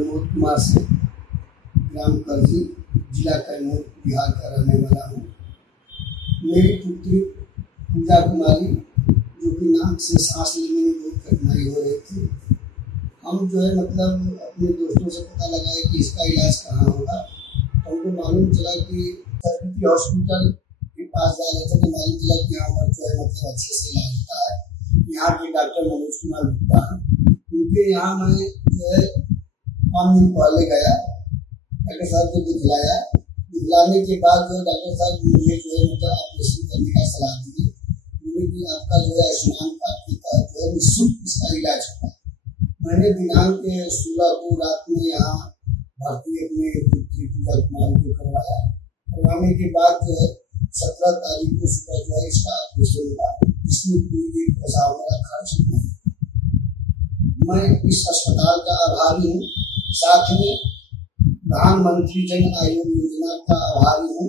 प्रमोद कुमार से, ग्राम करजी, जिला कैमूर, बिहार का रहने वाला हूँ। मेरी पुत्री पूजा कुमारी, जो कि नाक से सांस लेने में बहुत कठिनाई हो रही थी, हम जो है मतलब अपने दोस्तों से पता लगाए कि इसका इलाज कहाँ होगा। तो हमको मालूम चला कि सरस्वती हॉस्पिटल के पास जा रहे थे, तो मालूम चला कि यहाँ पर जो है मतलब अच्छे से इलाज होता है। यहाँ के डॉक्टर मनोज कुमार गुप्ता हैं, उनके यहाँ मैं जो है 5 दिन पहले गया, डॉक्टर साहब को दिखलाया। दिखलाने के बाद जो डॉक्टर साहब मुझे जो है मतलब ऑपरेशन करने का सलाह दिए। बोले कि आपका जो है आयुष्मान कार्ड के तहत जो है निःशुल्क इसका इलाज होगा। मैंने दिनांक 16 को रात में यहाँ भर्ती अपने पुत्री पूजा कुमार को करवाया। करवाने के बाद जो है 17 तारीख को सुबह जो है इसका ऑपरेशन हुआ, जिसमें कोई भी पैसा हमारा खर्च नहीं। मैं इस अस्पताल का आभारी हूँ, साथ में प्रधानमंत्री जन आरोग्य योजना का आभारी हूँ।